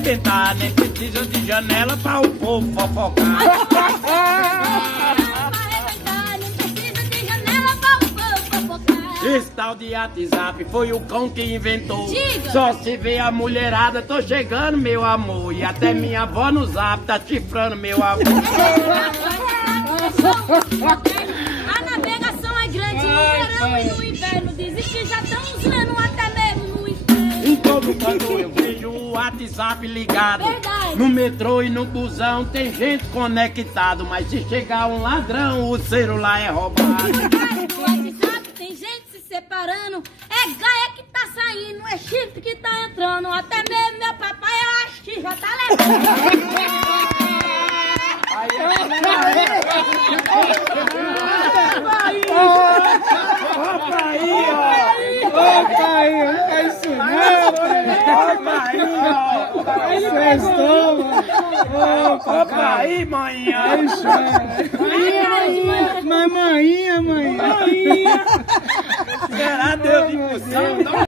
arrebentar, nem precisa de janela pra o povo fofocar. Esse tal de WhatsApp foi o cão que inventou. Diga. Só se vê a mulherada, tô chegando, meu amor. E até minha avó no zap tá chifrando, meu amor. A navegação é grande no verão e no inverno. Dizem que já estão usando até mesmo no inverno. Em todo canto eu vejo o WhatsApp ligado. Verdade. No metrô e no busão tem gente conectado. Mas se chegar um ladrão, o celular é roubado. No WhatsApp tem gente se separando. É gaia que tá saindo, é chifre que tá entrando. Até mesmo meu papai, eu acho que já tá levando. Opa aí, ó! Opa aí, não é isso não! Opa aí, ó! Isso é estômago! Opa aí, manhã! Mamainha, mãe! Será Deus de função?